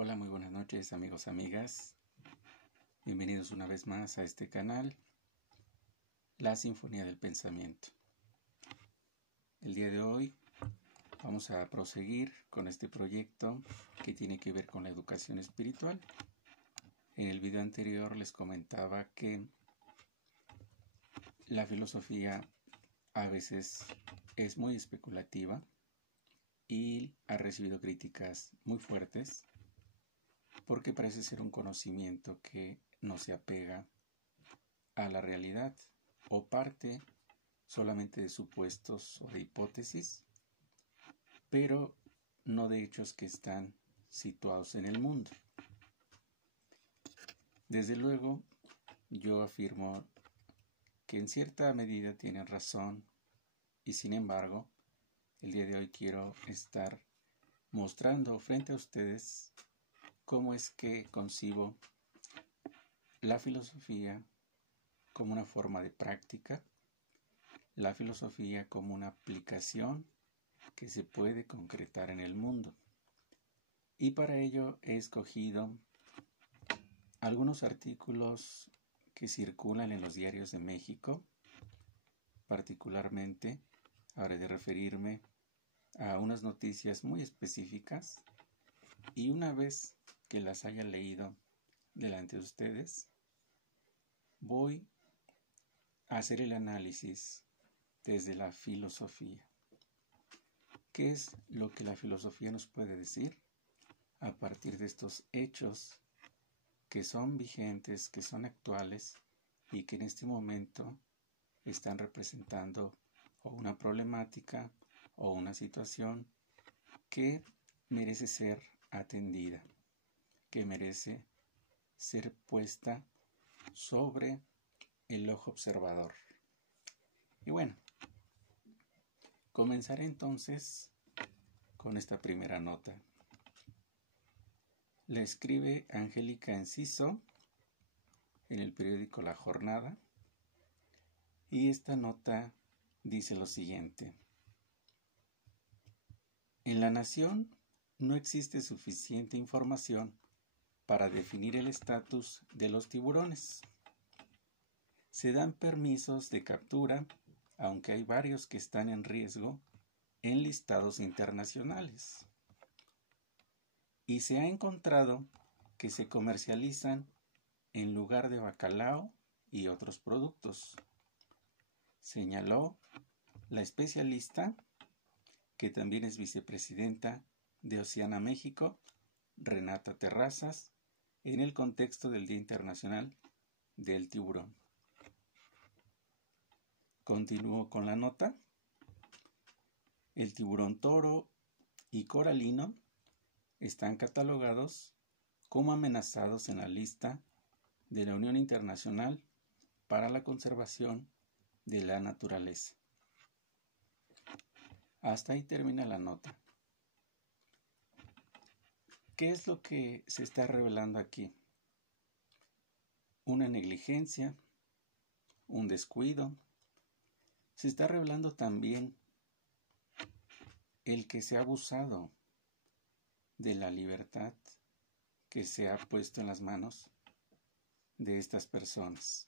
Hola, muy buenas noches amigos, amigas. Bienvenidos una vez más a este canal, La Sinfonía del Pensamiento. El día de hoy vamos a proseguir con este proyecto que tiene que ver con la educación espiritual. En el video anterior les comentaba que la filosofía a veces es muy especulativa y ha recibido críticas muy fuertes porque parece ser un conocimiento que no se apega a la realidad o parte solamente de supuestos o de hipótesis, pero no de hechos que están situados en el mundo. Desde luego, yo afirmo que en cierta medida tienen razón y sin embargo, el día de hoy quiero estar mostrando frente a ustedes cómo es que concibo la filosofía como una forma de práctica, la filosofía como una aplicación que se puede concretar en el mundo. Y para ello he escogido algunos artículos que circulan en los diarios de México. Particularmente habré de referirme a unas noticias muy específicas y una vez que las haya leído delante de ustedes, voy a hacer el análisis desde la filosofía. ¿Qué es lo que la filosofía nos puede decir a partir de estos hechos que son vigentes, que son actuales y que en este momento están representando o una problemática o una situación que merece ser atendida, que merece ser puesta sobre el ojo observador? Y bueno, comenzaré entonces con esta primera nota. La escribe Angélica Enciso en el periódico La Jornada y esta nota dice lo siguiente: en La Nación no existe suficiente información para definir el estatus de los tiburones. Se dan permisos de captura, aunque hay varios que están en riesgo en listados internacionales. Y se ha encontrado que se comercializan en lugar de bacalao y otros productos, señaló la especialista, que también es vicepresidenta de Oceana México, Renata Terrazas, en el contexto del Día Internacional del Tiburón. Continúo con la nota. El tiburón toro y coralino están catalogados como amenazados en la lista de la Unión Internacional para la Conservación de la Naturaleza. Hasta ahí termina la nota. ¿Qué es lo que se está revelando aquí? Una negligencia, un descuido. Se está revelando también el que se ha abusado de la libertad que se ha puesto en las manos de estas personas.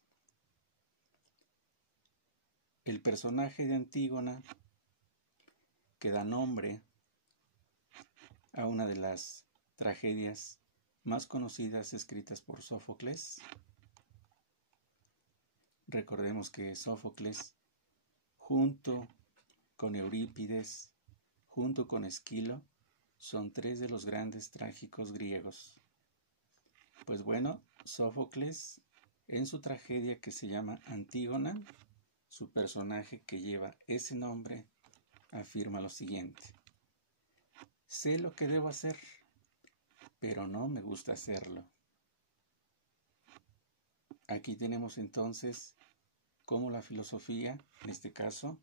El personaje de Antígona, que da nombre a una de las tragedias más conocidas escritas por Sófocles. Recordemos que Sófocles, junto con Eurípides, junto con Esquilo, son tres de los grandes trágicos griegos. Pues bueno, Sófocles, en su tragedia que se llama Antígona, su personaje que lleva ese nombre, afirma lo siguiente: sé lo que debo hacer, pero no me gusta hacerlo. Aquí tenemos entonces cómo la filosofía, en este caso,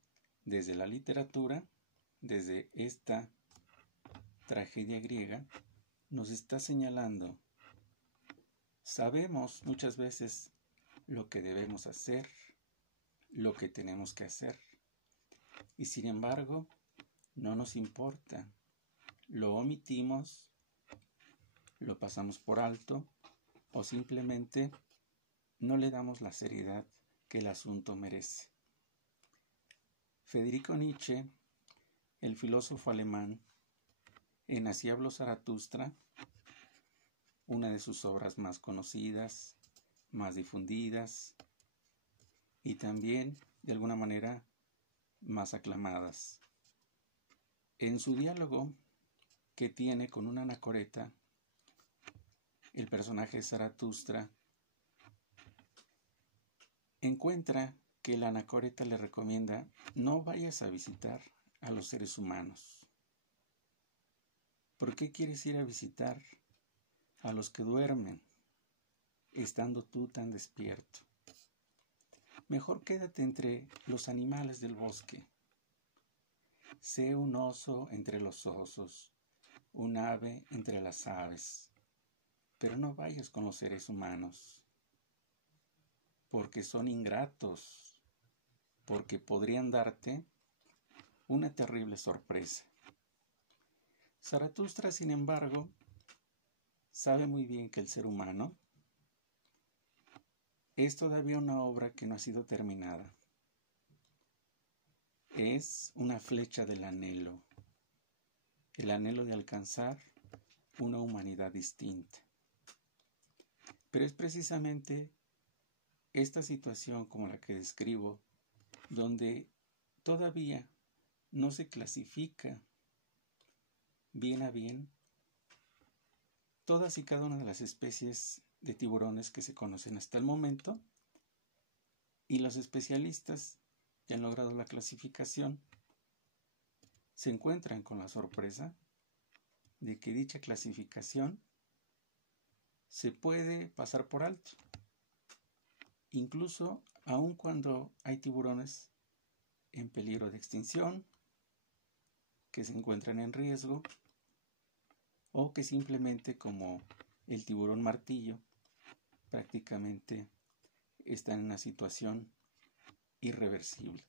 desde la literatura, desde esta tragedia griega, nos está señalando. Sabemos muchas veces lo que debemos hacer, lo que tenemos que hacer, y sin embargo, no nos importa. Lo omitimos lo pasamos por alto o simplemente no le damos la seriedad que el asunto merece. Federico Nietzsche, el filósofo alemán, en Así habló Zaratustra, una de sus obras más conocidas, más difundidas y también, de alguna manera, más aclamadas. En su diálogo que tiene con una anacoreta, el personaje Zaratustra encuentra que la anacoreta le recomienda: no vayas a visitar a los seres humanos. ¿Por qué quieres ir a visitar a los que duermen, estando tú tan despierto? Mejor quédate entre los animales del bosque. Sé un oso entre los osos, un ave entre las aves, pero no vayas con los seres humanos, porque son ingratos, porque podrían darte una terrible sorpresa. Zaratustra, sin embargo, sabe muy bien que el ser humano es todavía una obra que no ha sido terminada. Es una flecha del anhelo, el anhelo de alcanzar una humanidad distinta. Pero es precisamente esta situación como la que describo, donde todavía no se clasifica bien a bien todas y cada una de las especies de tiburones que se conocen hasta el momento, y los especialistas que han logrado la clasificación se encuentran con la sorpresa de que dicha clasificación se puede pasar por alto, incluso aun cuando hay tiburones en peligro de extinción, que se encuentran en riesgo, o que simplemente, como el tiburón martillo, prácticamente están en una situación irreversible.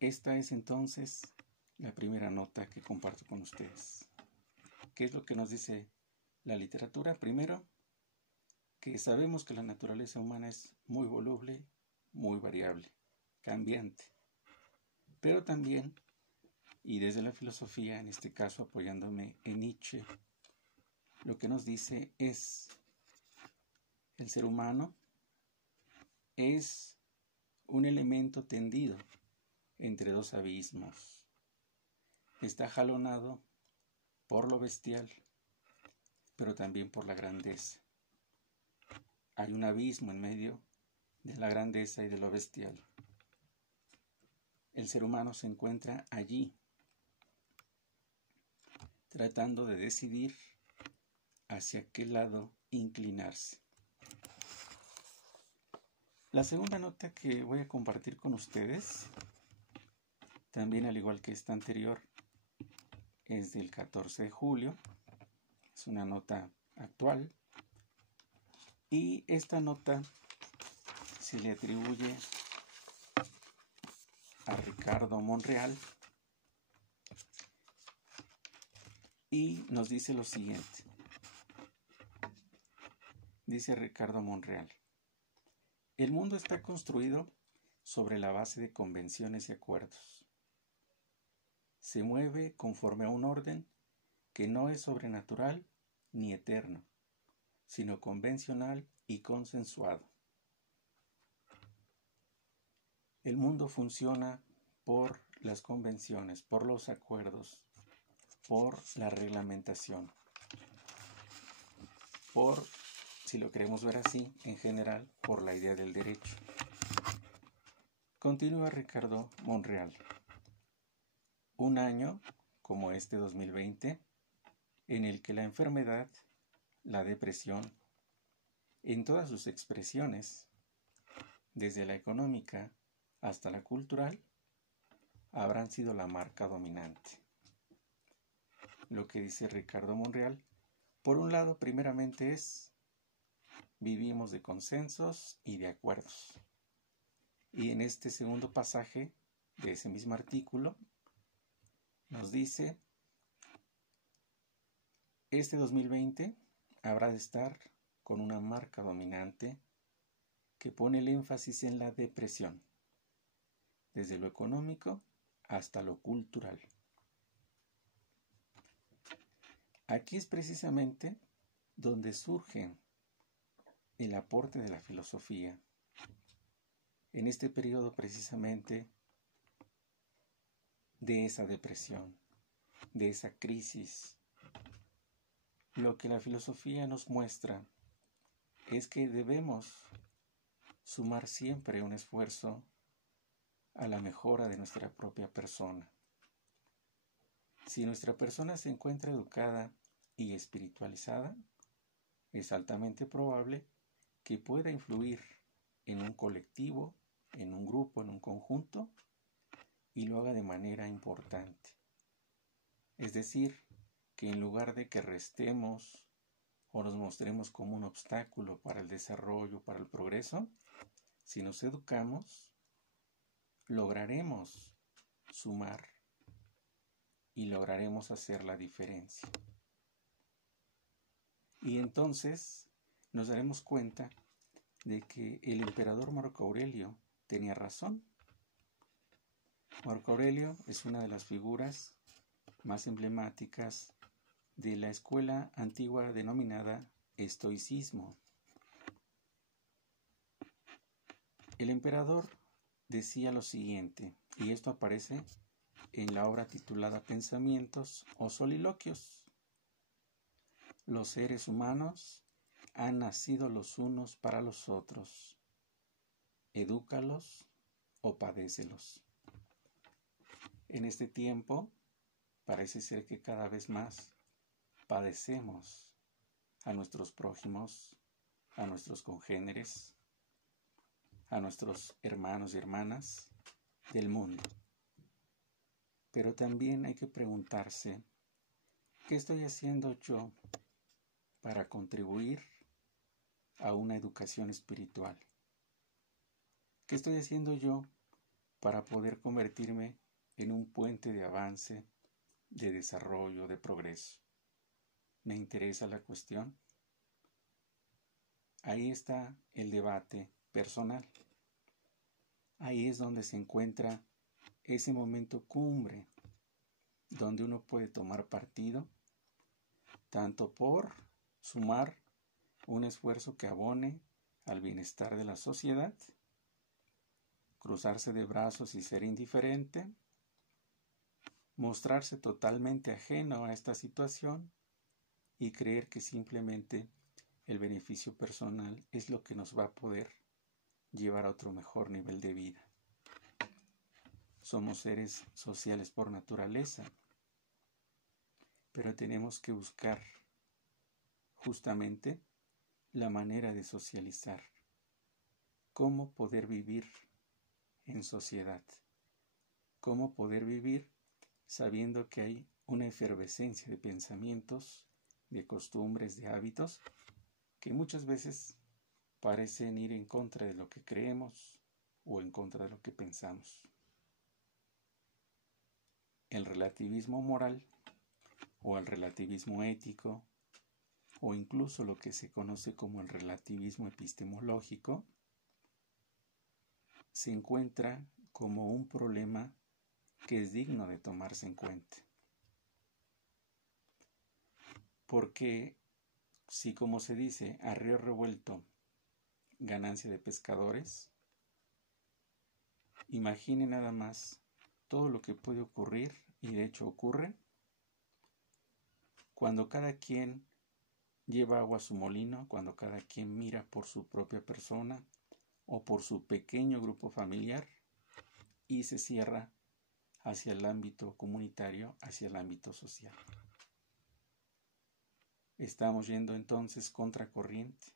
Esta es entonces la primera nota que comparto con ustedes. ¿Qué es lo que nos dice la literatura? Primero, que sabemos que la naturaleza humana es muy voluble, muy variable, cambiante, pero también, y desde la filosofía, en este caso apoyándome en Nietzsche, lo que nos dice es: el ser humano es un elemento tendido entre dos abismos. Está jalonado por lo bestial, pero también por la grandeza. Hay un abismo en medio de la grandeza y de lo bestial. El ser humano se encuentra allí, tratando de decidir hacia qué lado inclinarse. La segunda nota que voy a compartir con ustedes, también al igual que esta anterior, es del 14 de julio. Es una nota actual. Y esta nota se le atribuye a Ricardo Monreal y nos dice lo siguiente. Dice Ricardo Monreal: el mundo está construido sobre la base de convenciones y acuerdos. Se mueve conforme a un orden que no es sobrenatural ni eterno, sino convencional y consensuado. El mundo funciona por las convenciones, por los acuerdos, por la reglamentación, por, si lo queremos ver así, en general, por la idea del derecho. Continúa Ricardo Monreal: un año como este 2020, en el que la enfermedad, la depresión, en todas sus expresiones, desde la económica hasta la cultural, habrán sido la marca dominante. Lo que dice Ricardo Monreal, por un lado, primeramente es: vivimos de consensos y de acuerdos. Y en este segundo pasaje de ese mismo artículo nos dice: Este 2020 habrá de estar con una marca dominante que pone el énfasis en la depresión, desde lo económico hasta lo cultural. Aquí es precisamente donde surge el aporte de la filosofía. En este periodo precisamente de esa depresión, de esa crisis, lo que la filosofía nos muestra es que debemos sumar siempre un esfuerzo a la mejora de nuestra propia persona. Si nuestra persona se encuentra educada y espiritualizada, es altamente probable que pueda influir en un colectivo, en un grupo, en un conjunto, y lo haga de manera importante. Es decir, que en lugar de que restemos o nos mostremos como un obstáculo para el desarrollo, para el progreso, si nos educamos, lograremos sumar y lograremos hacer la diferencia. Y entonces nos daremos cuenta de que el emperador Marco Aurelio tenía razón. Marco Aurelio es una de las figuras más emblemáticas de la escuela antigua denominada estoicismo. El emperador decía lo siguiente, y esto aparece en la obra titulada Pensamientos o Soliloquios. Los seres humanos han nacido los unos para los otros. Edúcalos o padécelos. En este tiempo parece ser que cada vez más padecemos a nuestros prójimos, a nuestros congéneres, a nuestros hermanos y hermanas del mundo. Pero también hay que preguntarse, ¿qué estoy haciendo yo para contribuir a una educación espiritual? ¿Qué estoy haciendo yo para poder convertirme en un puente de avance, de desarrollo, de progreso? ¿Me interesa la cuestión? Ahí está el debate personal. Ahí es donde se encuentra ese momento cumbre, donde uno puede tomar partido, tanto por sumar un esfuerzo que abone al bienestar de la sociedad, cruzarse de brazos y ser indiferente, mostrarse totalmente ajeno a esta situación y creer que simplemente el beneficio personal es lo que nos va a poder llevar a otro mejor nivel de vida. Somos seres sociales por naturaleza, pero tenemos que buscar justamente la manera de socializar, cómo poder vivir en sociedad, cómo poder vivir sabiendo que hay una efervescencia de pensamientos, de costumbres, de hábitos, que muchas veces parecen ir en contra de lo que creemos o en contra de lo que pensamos. El relativismo moral o el relativismo ético o incluso lo que se conoce como el relativismo epistemológico se encuentra como un problema que es digno de tomarse en cuenta. Porque si, como se dice, a río revuelto, ganancia de pescadores, imagine nada más todo lo que puede ocurrir, y de hecho ocurre, cuando cada quien lleva agua a su molino, cuando cada quien mira por su propia persona o por su pequeño grupo familiar y se cierra hacia el ámbito comunitario, hacia el ámbito social. Estamos yendo entonces contracorriente.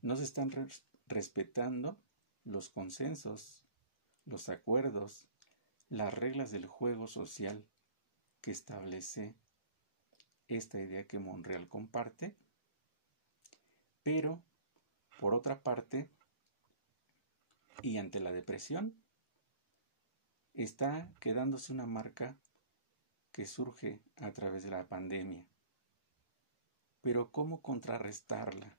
No se están respetando los consensos, los acuerdos, las reglas del juego social que establece esta idea que Monreal comparte, pero por otra parte, y ante la depresión, está quedándose una marca que surge a través de la pandemia. pero cómo contrarrestarla.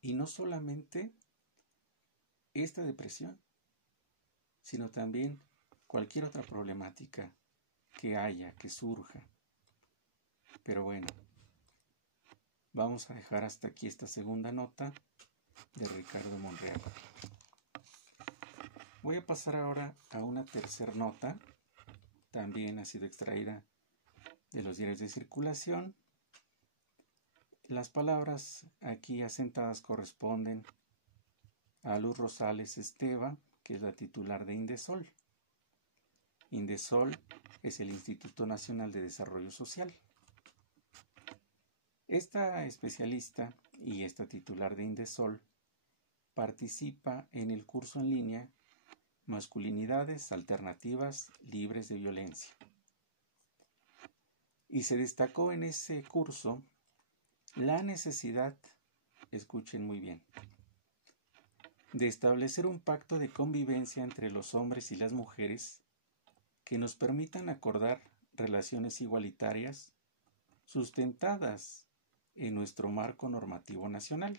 Y no solamente esta depresión, sino también cualquier otra problemática que haya, que surja. Pero bueno, vamos a dejar hasta aquí esta segunda nota de Ricardo Monreal. Voy a pasar ahora a una tercera nota, también ha sido extraída de los diarios de circulación. Las palabras aquí asentadas corresponden a Luz Rosales Esteva, que es la titular de Indesol. Indesol es el Instituto Nacional de Desarrollo Social. Esta especialista y esta titular de Indesol participa en el curso en línea Masculinidades Alternativas Libres de Violencia. Y se destacó en ese curso la necesidad, escuchen muy bien, de establecer un pacto de convivencia entre los hombres y las mujeres que nos permitan acordar relaciones igualitarias sustentadas en nuestro marco normativo nacional.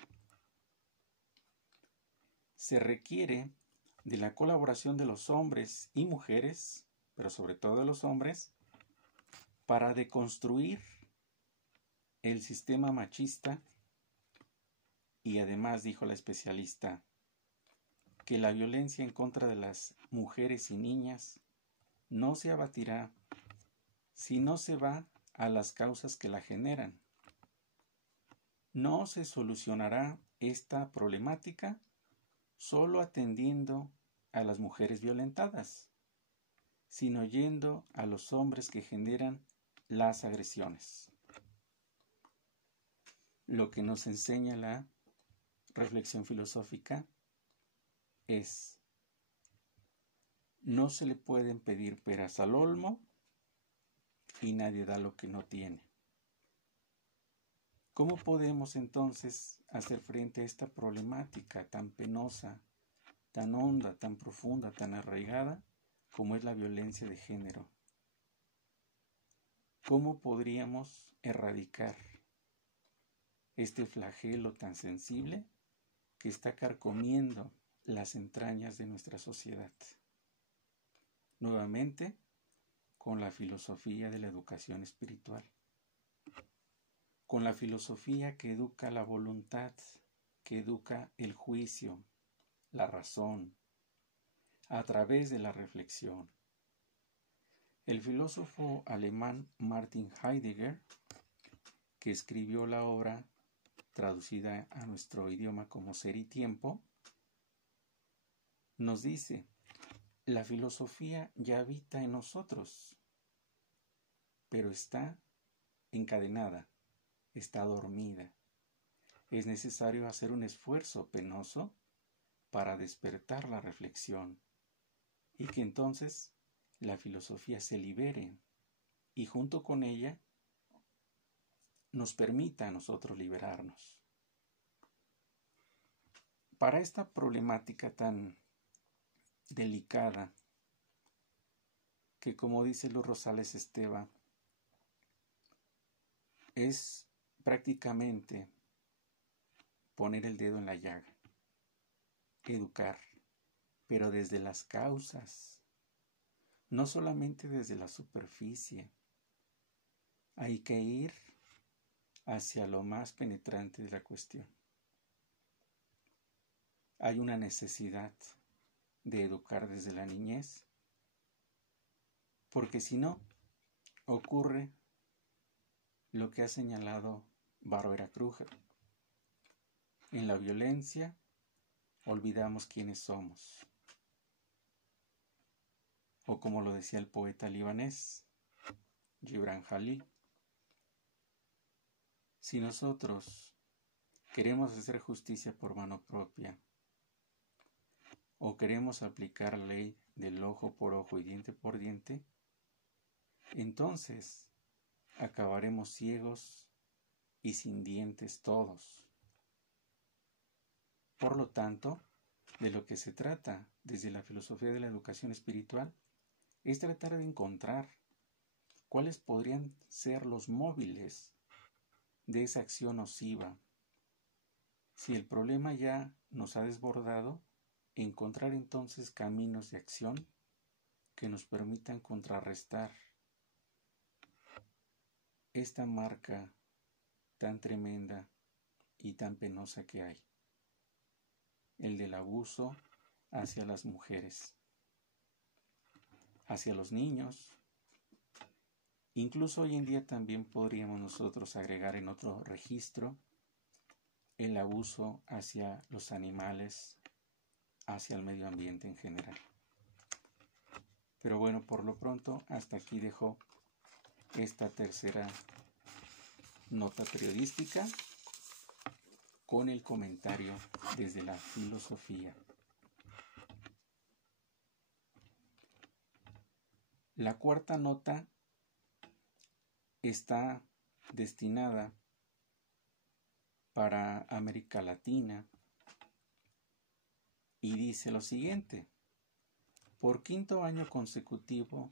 Se requiere de la colaboración de los hombres y mujeres, pero sobre todo de los hombres, para deconstruir el sistema machista y además, dijo la especialista, que la violencia en contra de las mujeres y niñas no se abatirá si no se va a las causas que la generan. No se solucionará esta problemática solo atendiendo a las mujeres violentadas, sino yendo a los hombres que generan las agresiones. Lo que nos enseña la reflexión filosófica es: no se le pueden pedir peras al olmo y nadie da lo que no tiene. ¿Cómo podemos entonces hacer frente a esta problemática tan penosa, tan honda, tan profunda, tan arraigada como es la violencia de género? ¿Cómo podríamos erradicar este flagelo tan sensible que está carcomiendo las entrañas de nuestra sociedad? Nuevamente, con la filosofía de la educación espiritual, con la filosofía que educa la voluntad, que educa el juicio, la razón, a través de la reflexión. El filósofo alemán Martin Heidegger, que escribió la obra traducida a nuestro idioma como Ser y Tiempo, nos dice: la filosofía ya habita en nosotros, pero está encadenada, está dormida. Es necesario hacer un esfuerzo penoso para despertar la reflexión y que entonces la filosofía se libere y junto con ella nos permita a nosotros liberarnos. Para esta problemática tan delicada, que como dice Luz Rosales Esteva, es prácticamente poner el dedo en la llaga, educar, pero desde las causas, no solamente desde la superficie. Hay que ir hacia lo más penetrante de la cuestión. Hay una necesidad de educar desde la niñez, porque si no, ocurre lo que ha señalado Bárbara Kruger. En la violencia olvidamos quiénes somos. O como lo decía el poeta libanés Gibran Jalil, si nosotros queremos hacer justicia por mano propia o queremos aplicar la ley del ojo por ojo y diente por diente, entonces acabaremos ciegos y sin dientes todos. Por lo tanto, de lo que se trata desde la filosofía de la educación espiritual es tratar de encontrar cuáles podrían ser los móviles de esa acción nociva. Si el problema ya nos ha desbordado, encontrar entonces caminos de acción que nos permitan contrarrestar esta marca tan tremenda y tan penosa que hay, el del abuso hacia las mujeres, hacia los niños. Incluso hoy en día también podríamos nosotros agregar en otro registro el abuso hacia los animales, hacia el medio ambiente en general. Pero bueno, por lo pronto hasta aquí dejo esta tercera nota periodística con el comentario desde la filosofía. La cuarta nota está destinada para América Latina y dice lo siguiente: por quinto año consecutivo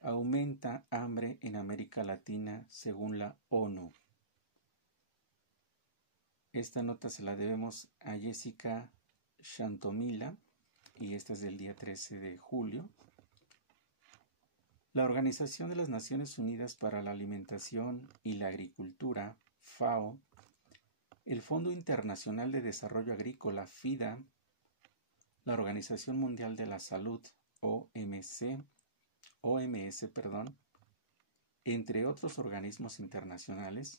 aumenta hambre en América Latina según la ONU. Esta nota se la debemos a Jessica Chantomila y esta es del día 13 de julio. La Organización de las Naciones Unidas para la Alimentación y la Agricultura, FAO, el Fondo Internacional de Desarrollo Agrícola, FIDA, la Organización Mundial de la Salud, OMS, entre otros organismos internacionales,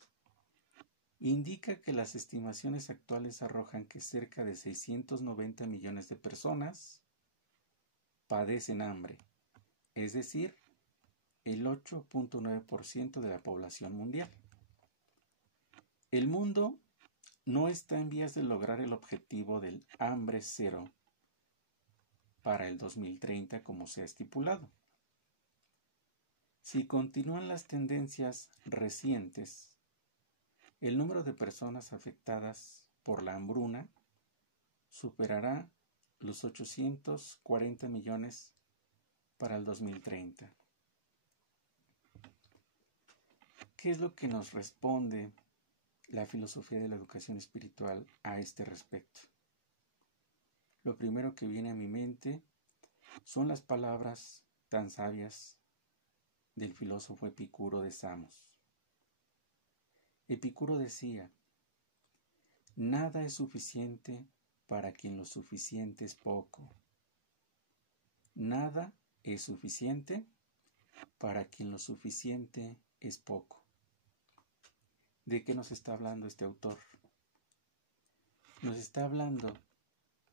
indica que las estimaciones actuales arrojan que cerca de 690 millones de personas padecen hambre, es decir, el 8.9% de la población mundial. El mundo no está en vías de lograr el objetivo del hambre cero para el 2030 como se ha estipulado. Si continúan las tendencias recientes, el número de personas afectadas por la hambruna superará los 840 millones para el 2030. ¿Qué es lo que nos responde la filosofía de la educación espiritual a este respecto? Lo primero que viene a mi mente son las palabras tan sabias del filósofo Epicuro de Samos. Epicuro decía: nada es suficiente para quien lo suficiente es poco. Nada es suficiente para quien lo suficiente es poco. ¿De qué nos está hablando este autor? Nos está hablando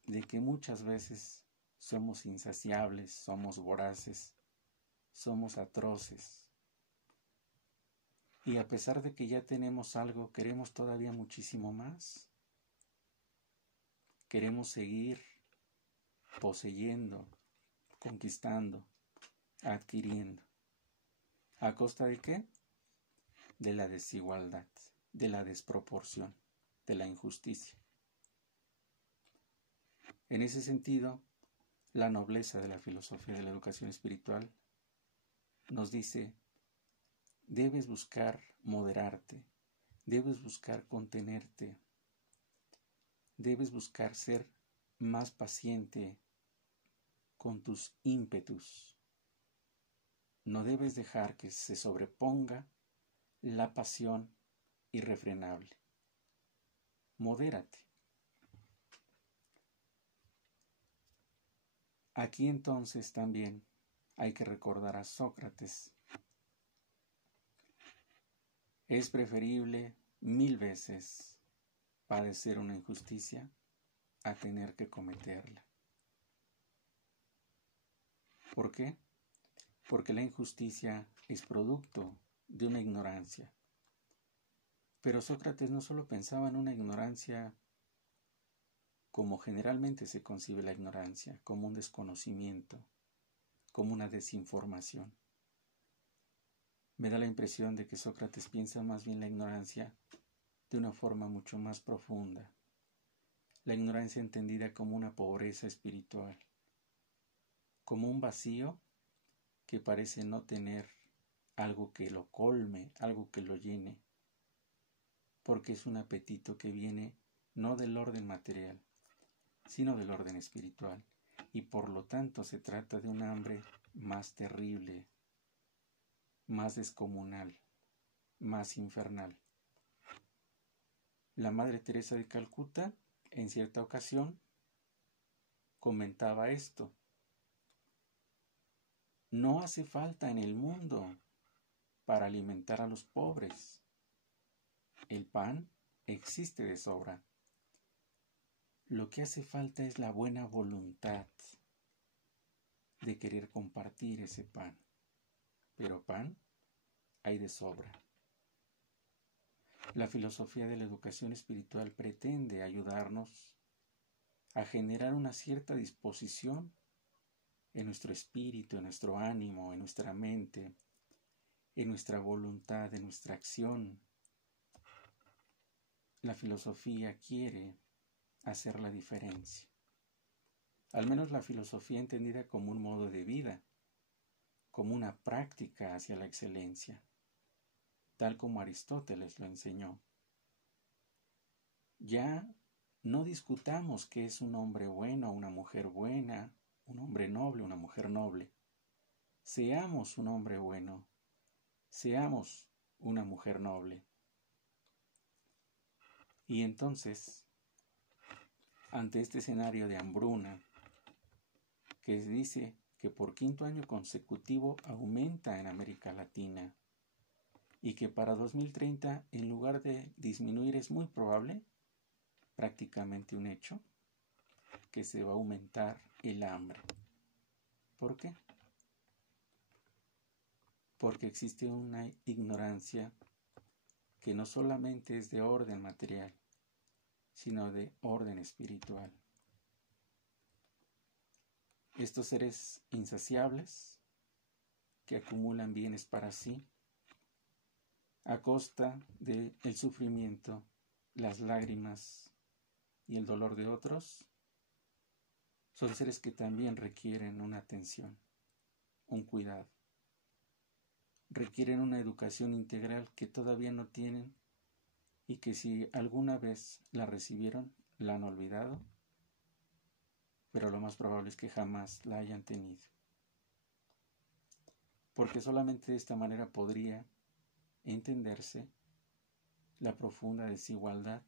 de que muchas veces somos insaciables, somos voraces, somos atroces. Y a pesar de que ya tenemos algo, queremos todavía muchísimo más. Queremos seguir poseyendo, conquistando, adquiriendo. ¿A costa de qué? De la desigualdad, de la desproporción, de la injusticia. En ese sentido, la nobleza de la filosofía de la educación espiritual nos dice: debes buscar moderarte, debes buscar contenerte, debes buscar ser más paciente con tus ímpetus. No debes dejar que se sobreponga la pasión irrefrenable. Modérate. Aquí entonces también hay que recordar a Sócrates. Es preferible 1000 veces padecer una injusticia a tener que cometerla. ¿Por qué? Porque la injusticia es producto de una ignorancia. Pero Sócrates no solo pensaba en una ignorancia como generalmente se concibe la ignorancia, como un desconocimiento, como una desinformación. Me da la impresión de que Sócrates piensa más bien la ignorancia de una forma mucho más profunda. La ignorancia entendida como una pobreza espiritual, como un vacío que parece no tener algo que lo colme, algo que lo llene. porque es un apetito que viene no del orden material, sino del orden espiritual, y por lo tanto se trata de un hambre más terrible, más descomunal, más infernal. La Madre Teresa de Calcuta, en cierta ocasión, comentaba esto: no hace falta en el mundo para alimentar a los pobres. El pan existe de sobra. Lo que hace falta es la buena voluntad de querer compartir ese pan. Pero pan hay de sobra. La filosofía de la educación espiritual pretende ayudarnos a generar una cierta disposición en nuestro espíritu, en nuestro ánimo, en nuestra mente, en nuestra voluntad, en nuestra acción. La filosofía quiere hacer la diferencia. Al menos la filosofía entendida como un modo de vida, como una práctica hacia la excelencia, tal como Aristóteles lo enseñó. Ya no discutamos qué es un hombre bueno, una mujer buena, un hombre noble, una mujer noble. Seamos un hombre bueno, seamos una mujer noble. Y entonces, ante este escenario de hambruna, que dice que por 5º año consecutivo aumenta en América Latina y que para 2030, en lugar de disminuir, es muy probable, prácticamente un hecho, que se va a aumentar el hambre. ¿Por qué? Porque existe una ignorancia que no solamente es de orden material, sino de orden espiritual. Estos seres insaciables que acumulan bienes para sí a costa del sufrimiento, las lágrimas y el dolor de otros, son seres que también requieren una atención, un cuidado. Requieren una educación integral que todavía no tienen y que si alguna vez la recibieron, la han olvidado, pero lo más probable es que jamás la hayan tenido. Porque solamente de esta manera podría entenderse la profunda desigualdad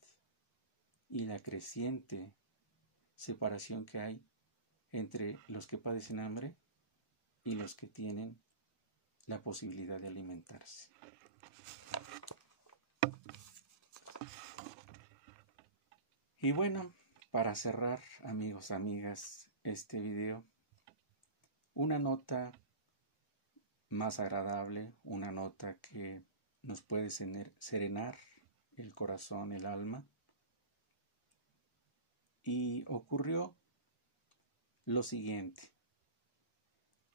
y la creciente separación que hay entre los que padecen hambre y los que tienen la posibilidad de alimentarse. Y bueno, para cerrar, amigos, amigas, este video, una nota más agradable, una nota que nos puede serenar el corazón, el alma. Y ocurrió lo siguiente.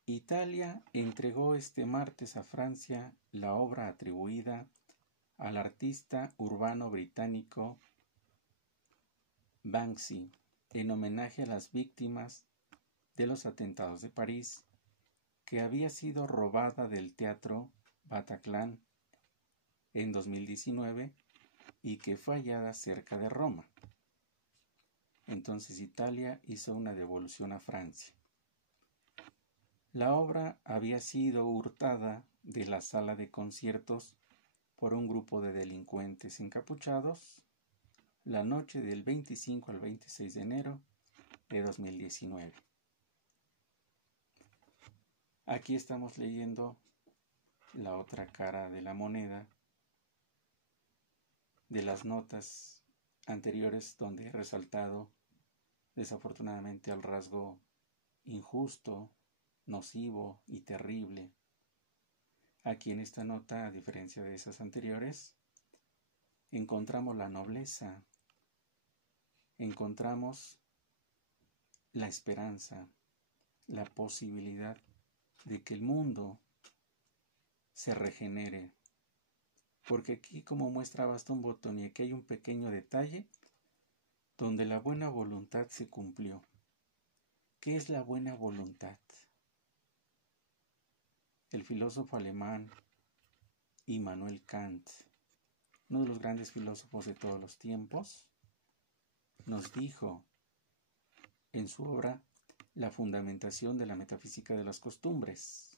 Italia entregó este martes a Francia la obra atribuida al artista urbano británico Banksy, en homenaje a las víctimas de los atentados de París, que había sido robada del teatro Bataclan en 2019 y que fue hallada cerca de Roma. Entonces Italia hizo una devolución a Francia. La obra había sido hurtada de la sala de conciertos por un grupo de delincuentes encapuchados la noche del 25 al 26 de enero de 2019. Aquí estamos leyendo la otra cara de la moneda de las notas anteriores, donde he resaltado desafortunadamente el rasgo injusto, nocivo y terrible. Aquí en esta nota, a diferencia de esas anteriores, encontramos la nobleza, encontramos la esperanza, la posibilidad de que el mundo se regenere. Porque aquí, como muestra basta un botón, y aquí hay un pequeño detalle donde la buena voluntad se cumplió. ¿Qué es la buena voluntad? El filósofo alemán Immanuel Kant uno de los grandes filósofos de todos los tiempos, nos dijo en su obra La fundamentación de la metafísica de las costumbres.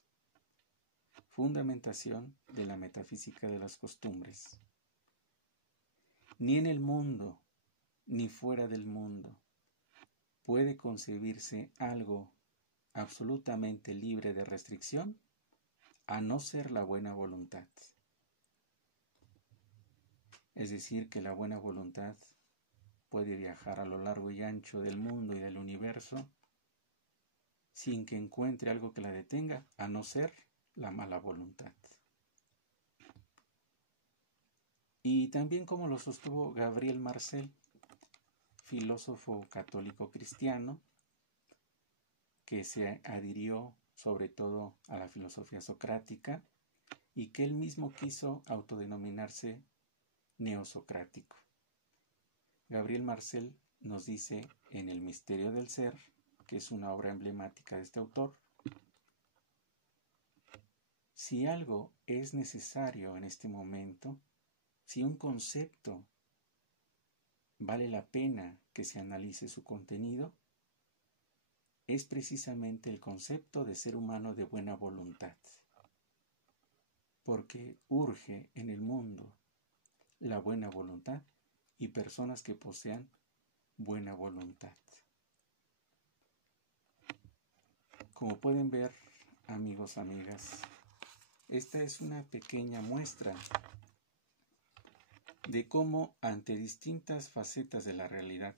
Fundamentación de la metafísica de las costumbres. Ni en el mundo, ni fuera del mundo, puede concebirse algo absolutamente libre de restricción, a no ser la buena voluntad. Es decir, que la buena voluntad puede viajar a lo largo y ancho del mundo y del universo sin que encuentre algo que la detenga, a no ser la mala voluntad. Y también como lo sostuvo Gabriel Marcel, filósofo católico cristiano, que se adhirió sobre todo a la filosofía socrática y que él mismo quiso autodenominarse neosocrático. Gabriel Marcel nos dice en El misterio del ser, que es una obra emblemática de este autor, si algo es necesario en este momento, si un concepto vale la pena que se analice su contenido, es precisamente el concepto de ser humano de buena voluntad, porque urge en el mundo la buena voluntad y personas que posean buena voluntad. Como pueden ver, amigos, amigas, esta es una pequeña muestra de cómo ante distintas facetas de la realidad,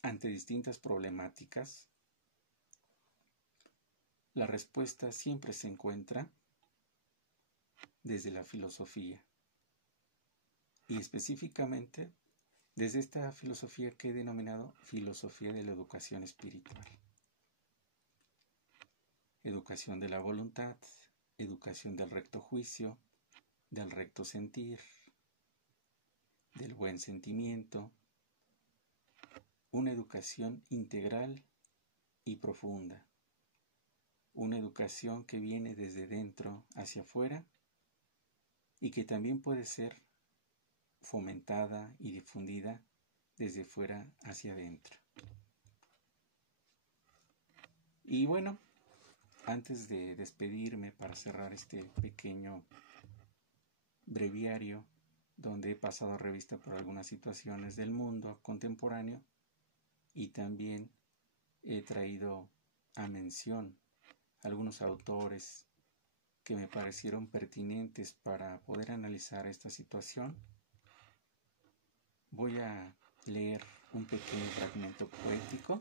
ante distintas problemáticas, la respuesta siempre se encuentra desde la filosofía y específicamente desde esta filosofía que he denominado filosofía de la educación espiritual. Educación de la voluntad, educación del recto juicio, del recto sentir, del buen sentimiento, una educación integral y profunda, una educación que viene desde dentro hacia afuera y que también puede ser fomentada y difundida desde fuera hacia adentro. Y bueno, antes de despedirme para cerrar este pequeño breviario donde he pasado revista por algunas situaciones del mundo contemporáneo y también he traído a mención algunos autores que me parecieron pertinentes para poder analizar esta situación, voy a leer un pequeño fragmento poético.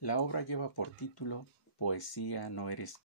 La obra lleva por título Poesía no eres